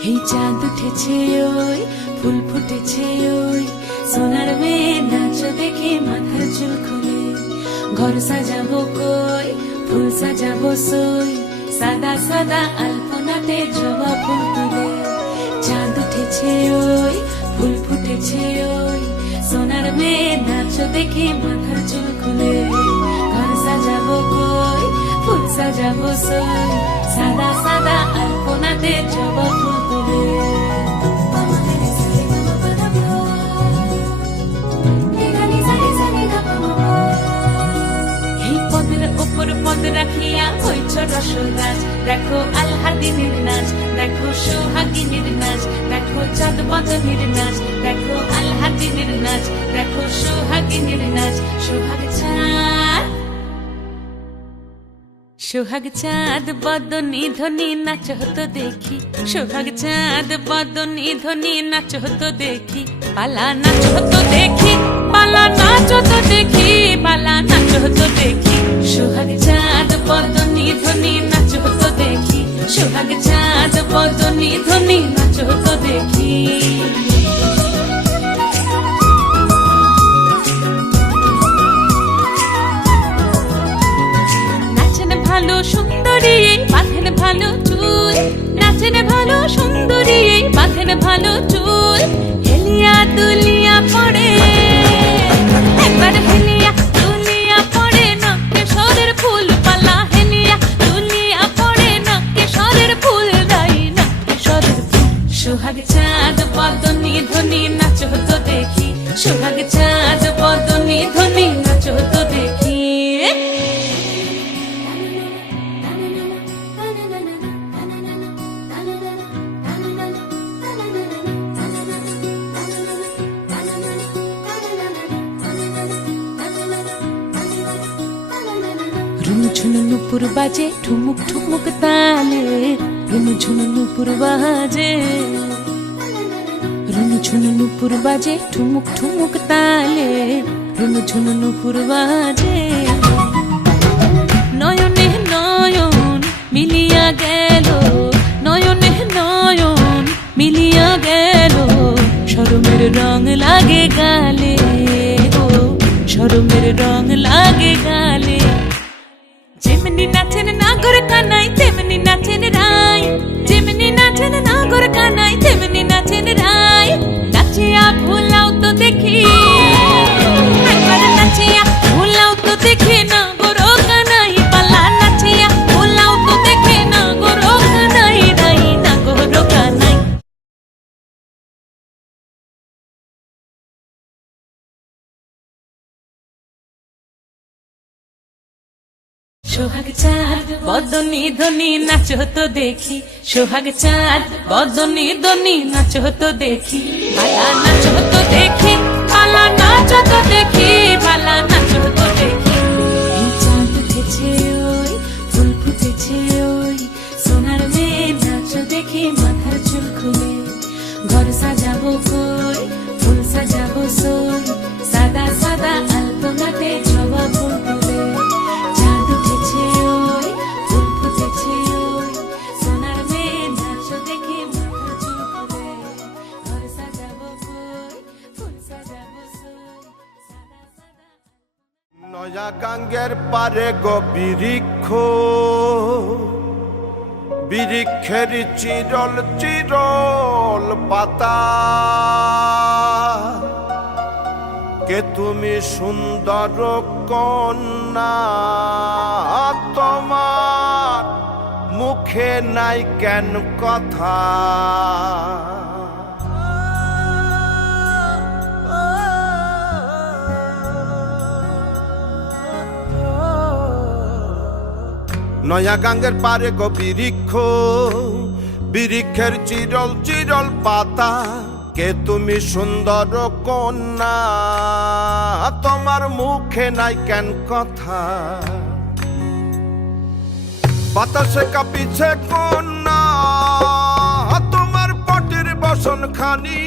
এই চাঁদ উঠেছে ওই ফুল ফুটেছে ওই সোনার মেয়ে নাচ দেখে মাথার চুল খুলে ঘর সাজাবো কই ফুল সাজাবো সই সাদা সাদা আলপনাতে জবা ফুল তুলে চাঁদ উঠেছে ওই ফুল ফুটেছে ওই সোনার মেয়ে নাচ দেখে মাথার চুল খুলে ঘর সাজাবো কই ফুল সাজাবো সই সাদা সাদা আলপনাতে জবা ফুল তুলে উপর পদ রাখিয়া হইছ রসরাজ দেখো আলহাদিনের নাচ দেখো সোহাগিনীর নাচ দেখো চাঁদ বদনের নাচ দেখো আলহাদিনের নাচ দেখো সোহাগিনীর নাচ সোহাগ চাঁদ বদনী ধ্বনি নাচ হতো দেখি সোহাগ চাঁদ বদনী ধ্বনি নাচ হতো দেখি পালা নাচ হতো দেখি পালা নাচ হতো দেখি পালা নাচ হতো দেখি সোহাগ চাঁদ বদনী ধ্বনি নাচ হতো দেখি সোহাগ চাঁদ বদনী ধ্বনি নাচ হতো দেখি ভালো সুন্দরী বাঁধেন ভালো চুল নাচেন ভালো সুন্দরী বাঁধেন ভালো চুল হেলিয়া দুলিয়া পড়ে একবার হেলিয়া দুলিয়া পড়ে নকে সরের ফুল পালা হেলিয়া দুলিয়া পড়ে নকে সরের ফুল দাই নকে সরের ফুল সোহাগ চাঁদ বদনী ধ্বনি নাচ হতো দেখি সোহাগ চাঁদ বদনী ধ্বনি নাচ হতো দেখি ঝুনু নুপুর বাজে ঠুমুক ঠুমুক তালে রুনু ঝুনু নুপুর বাজে রুনু ঝুনু নুপুর বাজে ঠুমুক ঠুমুক তালে রুনু ঝুনু নুপুর বাজে নয়নে নয়ন মিলিয়া গেল নয়নে নয়ন মিলিয়া গেল শরমের রং লাগে গালে ও শরমের রং লাগে গালে যেমনি নাচেন নাগর কানাই তেমনি নাচেন রাই যেমনি নাচেন নাগর কানাই তেমনি নাচেন রাই নাচিয়া ভুলাও তো দেখি একবার নাচিয়া ভুলাও তো দেখি নাগর কানাই পালা নাচিয়া ভুলাও তো দেখি নাগর কানাই রাই নাগর কানাই সোহাগ চাঁদ বদনী ধ্বনি নাচ হতো দেখি সোহাগ চাঁদ বদনী ধ্বনি নাচ হতো দেখি পালা নাচ হতো দেখি পালা নাচ হতো দেখি পালা নাচ হতো দেখি এই চাঁদ উঠেছে ওই ফুল ফুটেছে ওই সোনার মেয়ে নাচ দেখি মাথার চুল খুলে ঘর সাজাবো কই ফুল সাজাবো সই সাদা সাদা আলপনাতে জবা ফুল তুলে নয়া গাঙ্গের পারে গো বৃক্ষ বৃক্ষের চিরল চিরল পাতা কে তুমি সুন্দর কন্যা তোমার মুখে নাই কেন কথা নয়া গাঙ্গের পারে গো বৃক্ষ বৃক্ষের চিরল চিরল পাতা কে তুমি সুন্দর কন্যা তোমার মুখে নাই কেন কথা বাতাসে কাঁপিছে কন্যা তোমার পটির বসন খানি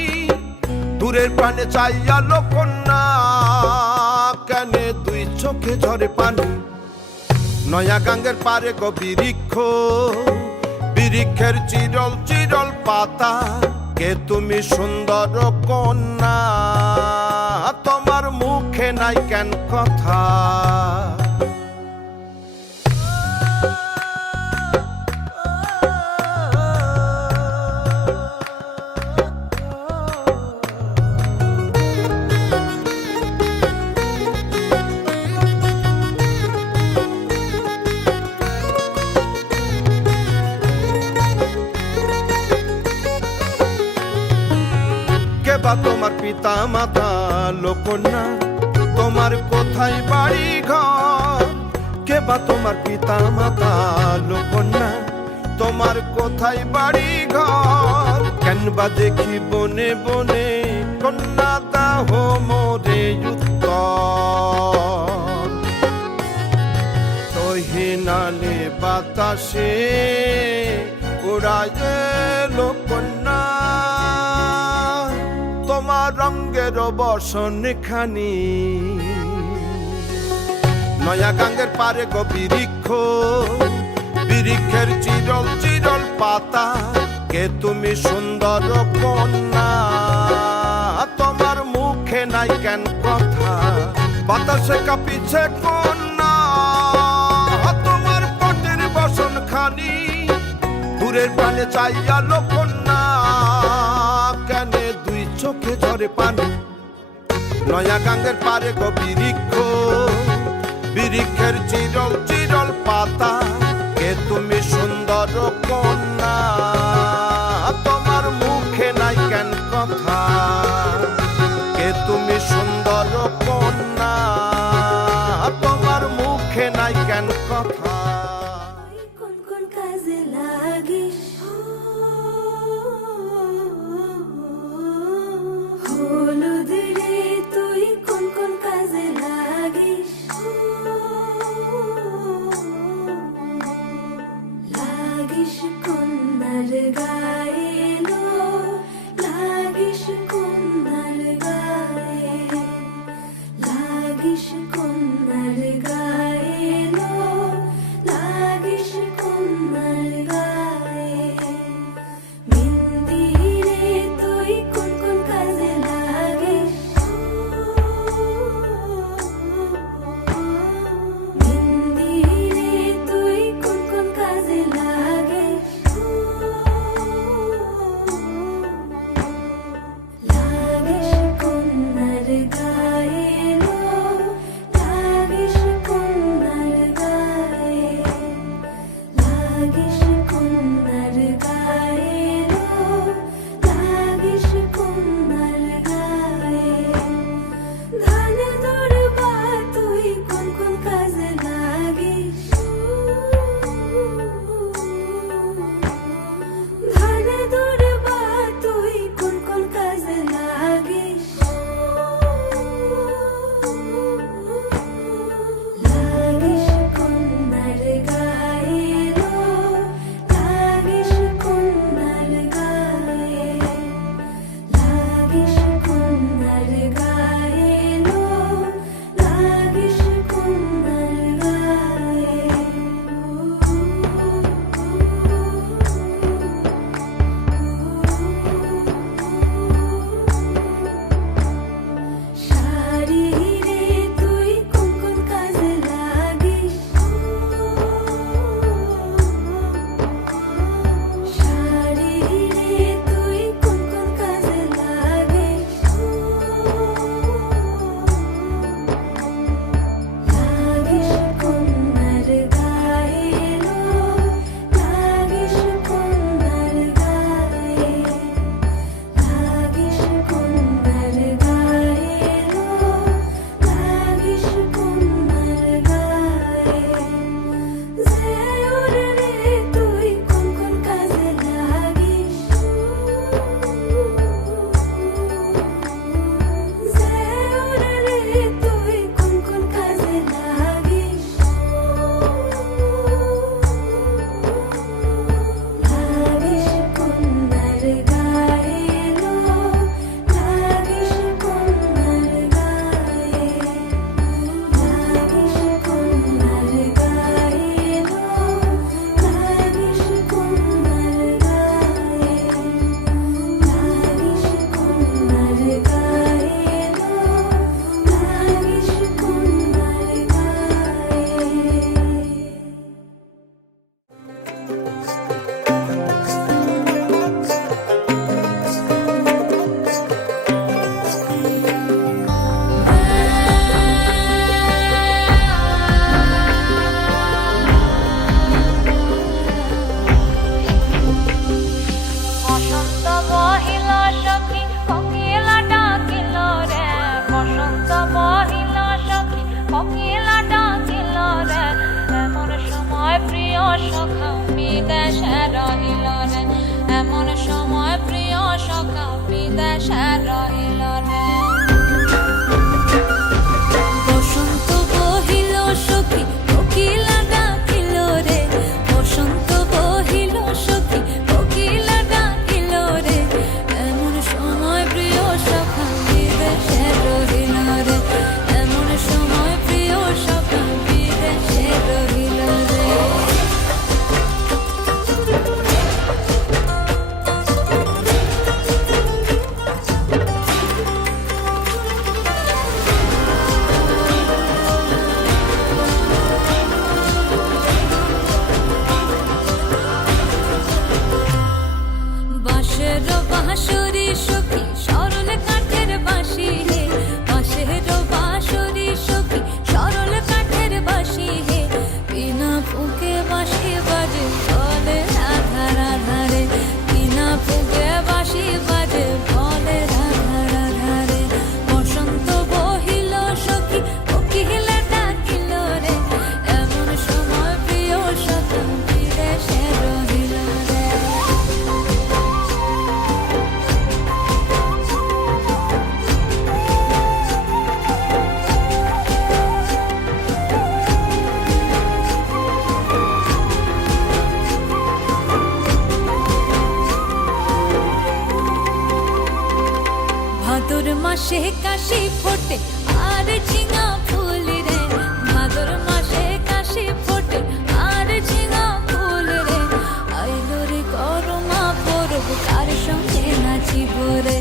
দূরের প্রাণে চাইয়ালো কন্যা কেন দুই চোখে ঝরে পানি নয়া গাঙ্গের পারে গো বৃক্ষ বৃক্ষের চিরল চিরল পাতা, কে তুমি সুন্দর কন্যা, তোমার মুখে নাই কেন কথা। কে বা তোমার পিতা মাতা লোকন্যা, তোমার কোথায় বাড়ি ঘর? কে বা তোমার পিতা মাতা লোকন্যা, তোমার কোথায় বাড়ি ঘর? কেন বা দেখি বনে বনে কন্যা দাহ মোরে উত্তর। তহিনালে বাতাসে উড়ায় লোকন্যা, তোমার রঙের বসন খানি। নয়া গাঙ্গের পারে গো বৃক্ষ, বৃক্ষের চিরল চিরল পাতা, কে তুমি সুন্দর কন্যা, তোমার মুখে নাই কেন কথা। বাতাসে কাঁপিছে কন্যা, তোমার পটের বসন খানি, দূরের প্রাণে চাইয়া লোকন্যা, কেনে দুই চোখে ঝরে পানি। নয়া গাঙ্গের পারে গো বৃক্ষ, বৃক্ষের চিরল চিরল পাতা, কে তুমি সুন্দর কন্যা, তোমার মুখে নাই কেন কথা। কে তুমি সুন্দর কন্যা, তোমার মুখে নাই কেন কথা। কোন কোন কাজে লাগিস হলুদ রে, তুই কোন কোন কাজে লাগিস? লাগিস কন্যা বিদেশে রহিল রে এমন সময় প্রিয় সখা বিদেশে রহিল রে বসন্ত বহিল সখী কোকিলা ডাকিল রে বসন্ত বহিল সখী কোকিলা ডাকিল রে এমন সময় প্রিয় সখা বিদেশে রহিল রে এমন সময় প্রিয় সখা বিদেশে রহিল রে বাঁশের বাঁশরি সখী সরল কাঠের বাঁশি হে বাঁশের বাঁশরি সখী সরল কাঠের বাঁশি হে বিনা ফুকে বাঁশি বাজে বলে রাধা রাধা রে বিনা ফুকে বাঁশি বাজে বলে রাধা রাধা রে বসন্ত বহিল সখী কোকিলা ডাকিল রে এমন সময় প্রিয় সখা বিদেশে রহিল রে ভাদর মাসে কাশি ফোটে আর ঝিঙা ফুল রে ভাদর মাসে কাশি ফোটে আর ঝিঙা ফুল রে আইলো রে করমা পরব কার সঙ্গে নাচিব রে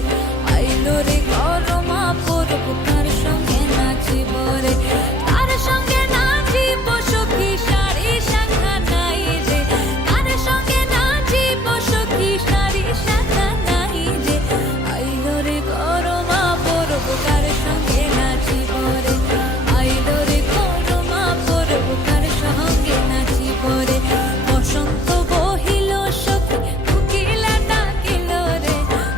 আইলো রে করমা পরব কার সঙ্গে নাচিব রে কার সঙ্গে নাচিব সখী শাড়ি শাখা নাই রে কার সঙ্গে নাচিব সখী শাড়ি শাখা নাই রে আইলো রে করমা পরব কার সঙ্গে নাচিব রে আইলো রে করমা পরব কার সঙ্গে নাচিব রে বসন্ত বহিল সখী কোকিলা ডাকিল রে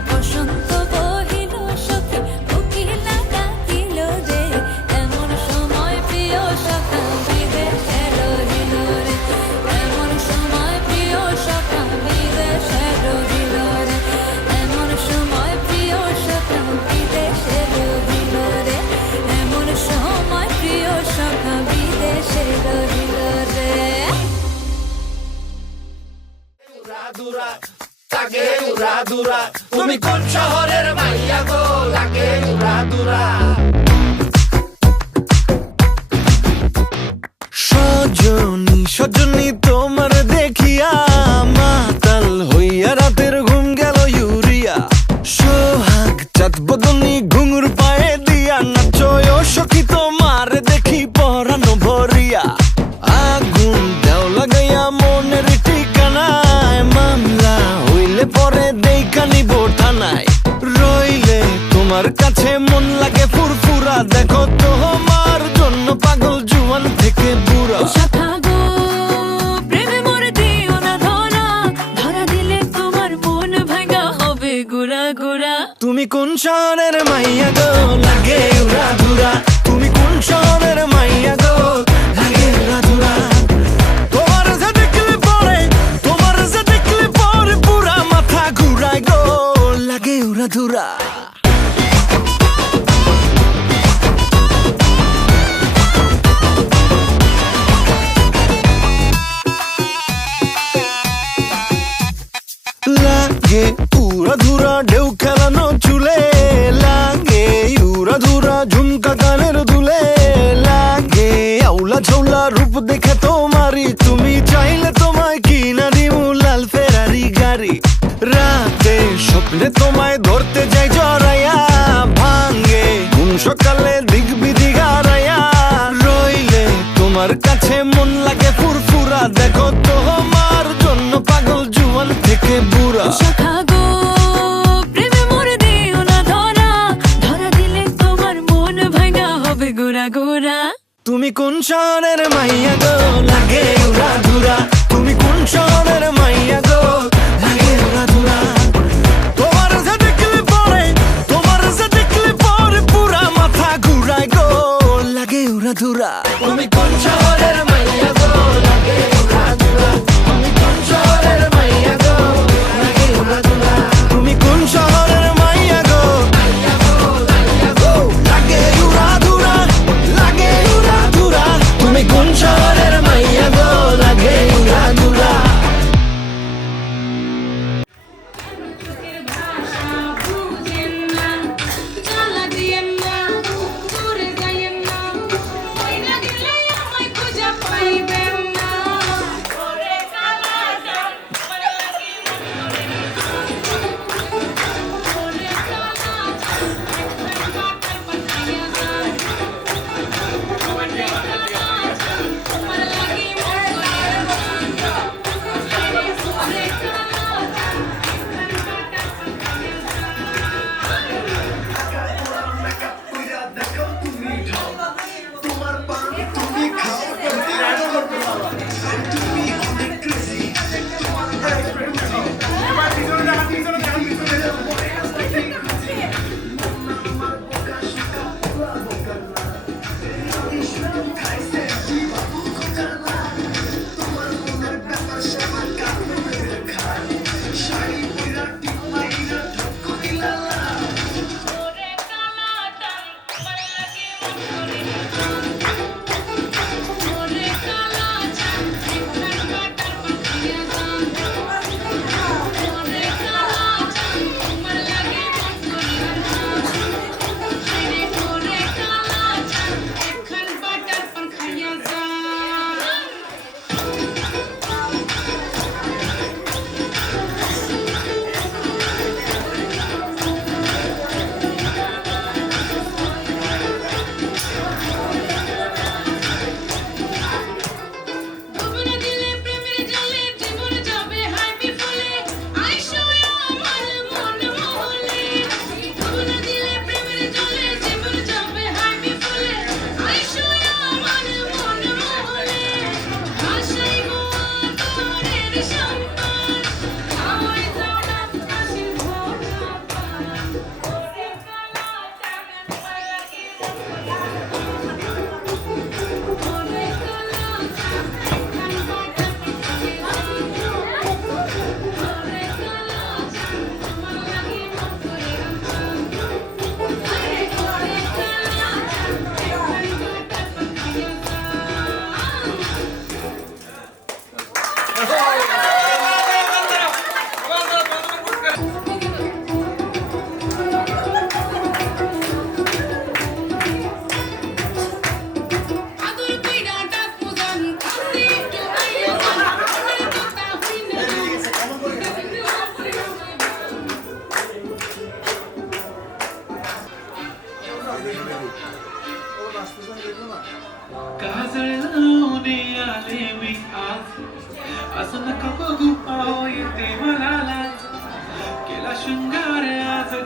বসন্ত বহিল সখী কোকিলা ডাকিল রে এমন সময় প্রিয় সখা বিদেশে রহিল রে এমন সময় প্রিয় সখা বিদেশে রহিল রে এমন সময় প্রিয় সখা বিদেশে রহিল রে এমন সময় প্রিয় সখা বিদেশে রহিল রে লাগে উড়া দুরা তুমি কোন শহরের মাইয়া গো লাগে উড়া দুরা সজনী সজনী তোমার দেখিয়া মাতাল হইয়া রাতের ঘুম গেল ইউরিয়া সোহাগ চাঁদ বদনী ঘুঙুর পায়ে দিয়া নাচয় সখী তোমার দেখি পরানো ভরিয়া আগুন দেও লাগাইয়া মনের ঠিকানায় মামলা হইলে পরে দেইখা নিব থানায় রইলে তোমার কাছে মন লাগে ফুরফুরা দেখো তোমার জন্য পাগল জুয়ান থেকে বুড়া সখা গো প্রেমে মরে দিও না ধরা ধরা দিলে তোমার মন ভাঙা হবে গুড়া গুড়া তুমি কোন শহরের মাইয়া গো লাগে উড়া ধুরা তুমি কোন শহরের মাইয়া গো লাগে উড়া ধুরা তোমার যে দেখলে পরে পুরা মাথা ঘুরায় গো লাগে উড়া ধুরা লাগে উড়া ধুরা ঢেউ খেলানো চুলে লাগে উড়া ধুরা ঝুমকা কানের দুলে লাগে আউলা ঝৌলা রূপ দেখে তোমারি তুমি চাইলে তোমায় কিনা দিমু লাল ফেরারি গাড়ি রাতে স্বপ্নে তোমায় ধরতে যাই জড়াইয়া ভাঙ্গে ঘুম সকালে দিক বিধি গারাইয়া রইলে তোমার কাছে মন লাগে ফুরফুরা দেখো তোমার জন্য পাগল জুয়ান থেকে বুড়া সখা গো প্রেমে মরে দিও না ধরা ধরা দিলে তোমার মন ভাঙা হবে গুড়া গুড়া তুমি কোন শহরের মাইয়া গো লাগে উড়া ধুরা তুমি কোন শহরের মাইয়া গো লাগে উড়া ধুরা তোমার যে দেখলে পরে পুরা মাথা ঘুরায় গো লাগে উড়া ধুরা তুমি কোন শহরের মাইয়া গো লাগে উড়া দুরা তুমি কোন শহরের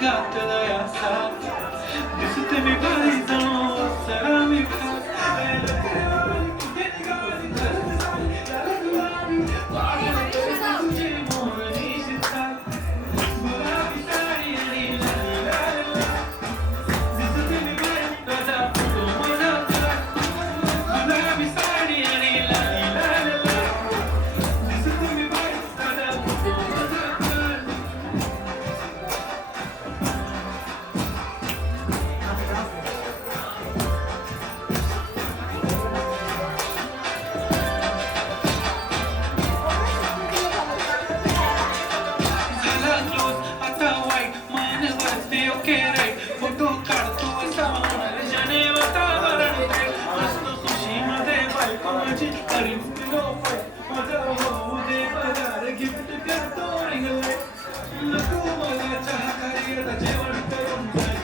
घातला या साथ दिसते मी बाई जाणो सरा मी खास कुठे निघाली तुझे मोरणी शिरतात गुलाबी साडी आणि लाली लाल दिसते मी बाई तुझा फोटो माझा गुलाबी साडी आणि लाली लाल दिसते मी बाई तुझा फोटो माझा झाला क्लोज आता वाईट मन वरती ओके राईट फोटो काढतो जने वातावरण मस्त खुशीमध्ये बायको माझी करीन किलो फाईट माझा होऊ दे पगार गिफ्ट करतो रिंग लाईट नको मला चहा खाली आता जेवण करून जाईल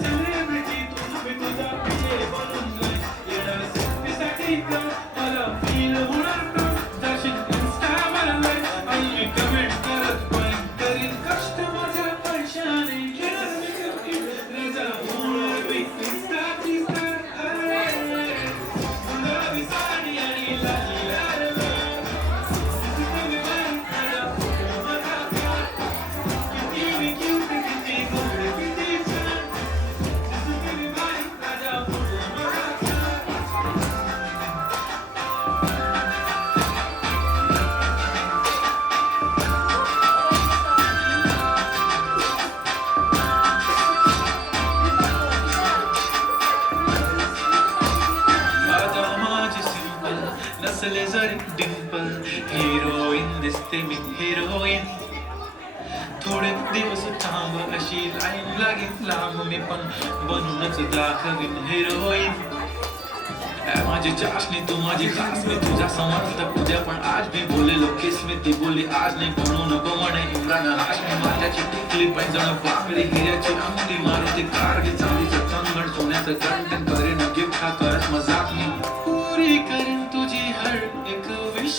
सेलिब्रिटी तू मी तुझा पिये बनून जाईल येणार सेल्फीसाठी का मला फील होणार का जाशील इन्स्टा मला लाईक आणि कमेंट करत पण करीन कष्ट माझ्या पैशाने घेणार मी कधी रजा होणार मी इन्स्टाची स्टार गुलाबी साडी आणि लाली लाल दिसते मी बाई माझा फोटो माझा किती मी क्यूट किती गोड किती छान दिसते मी बाई माझा फोटो माझा आता माझी सिंपल नसले जरी डिंपल हिरोईन दिसते मी हिरोईन थोडे दिवस थांब अशी लाईन लागेल लांब मी पण बनूनच दाखवीन हिरोईन माझी चाशनी तू माझी खास मी तुझ्या समर्थ पूजा पण आज मी बोलेलो किस मी ती बोली आज नाही बनू नको म्हणे इम्रान हाशमी माझ्याची टिकली पैंजण पाकळी हिऱ्याची अंगठी मारुती कारगी चांदीचं कंगण सोन्याचं कंटन करेन गिफ्ट हा करत मजाक मी पुरी करेन तुझी हर एक विश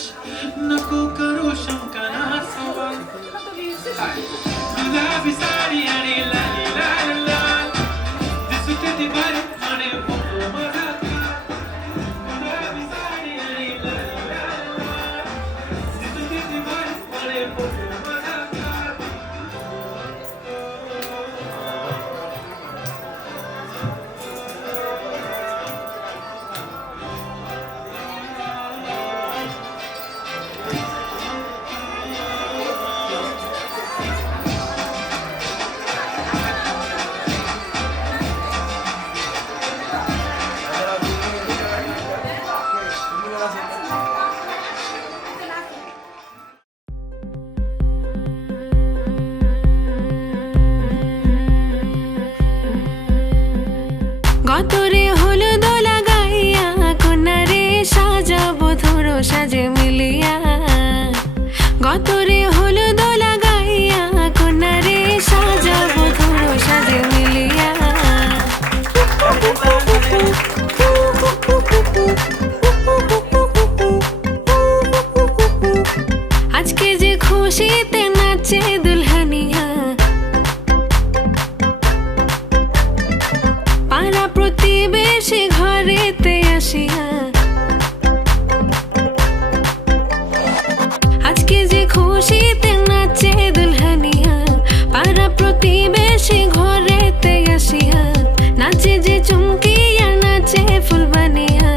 नको करू शंका ना सवाल गुलाबी साडी आणि लाली लाल लाल दिसते ती बारी म्हणे फोटो माझा गुलाबी साडी आणि लाली लाल लाल दिसते ती बारी म्हणे फोटो माझा গতরে হলুদ লাগাইয়া কোনারে সাজাবো ধরো সাজে মিলিয়া গতরে হলুদ লাগাইয়া কোনারে সাজাবো ধরো সাজে মিলিয়া আজকে যে খুশিতে নাচে দুলহানিয়া পাড়া প্রতিবেশী ঘরেতে আসিয়া আজকে যে খুশিতে নাচে দুলহানিয়া পাড়া প্রতিবেশী ঘরেতে আসিয়া নাচে যে চুমকিয়া নাচে ফুলবানিয়া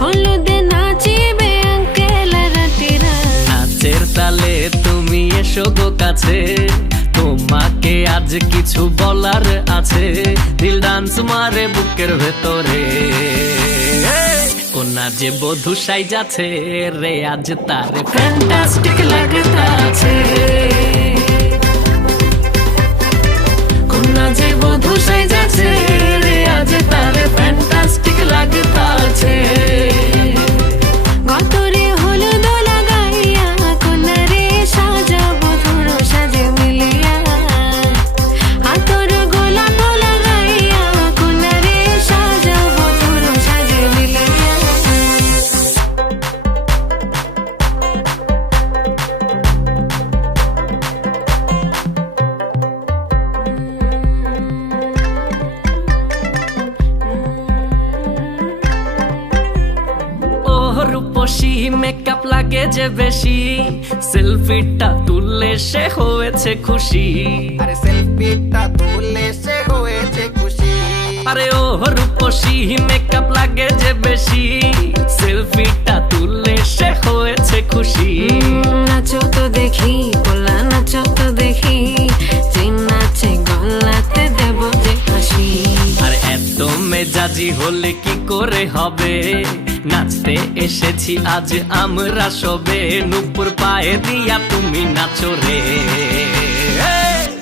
হলুদে নাচিবে আঙ্কেল রাতিরা নাচের তালে তুমি এসো গো কাছে তোমাকে আজ কিছু বলার আছে দিল ডান্স মারে বুকের ভেতরে কোনা যে বধূ সাই যাচ্ছে রে আজ তারে ফ্যান্টাস্টিক লাগতাছে কোনা যে বধূ সাই যাচ্ছে রে আজ তারে ফ্যান্টাস্টিক লাগতাছে গতরে হলুদ লাগাইয়া কোনারে সাজাবো ধরো সাজে মিলিয়া আতর গোলাপ লাগাইয়া কোনারে সাজাবো ধরো সাজে মিলিয়া মেকআপ লাগে যে বেশি সেলফিটা তুললে সে হয়েছে খুশি আরে সেলফিটা তুললে সে হয়েছে খুশি আরে ও রূপসী মেকআপ লাগে যে বেশি সেলফিটা তুললে সে হয়েছে খুশি নাচো তো দেখি পোলা নাচো তো দেখি যে নাচে গলাতে দেব যে হাসি আর এত মেজাজি হলে কি করে হবে নাচতে এসেছি আজ আমরা সবে নুপুর পায়ে দিয়া তুমি নাচো রে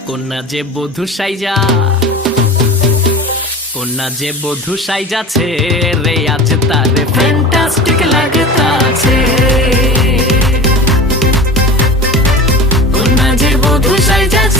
কন্যা যে বধূ সাইজা কন্যা যে বধূ সাইজাছে রে আজ তারে ফ্যান্টাস্টিক লাগতাছে কন্যা যে বধূ সাইজাছে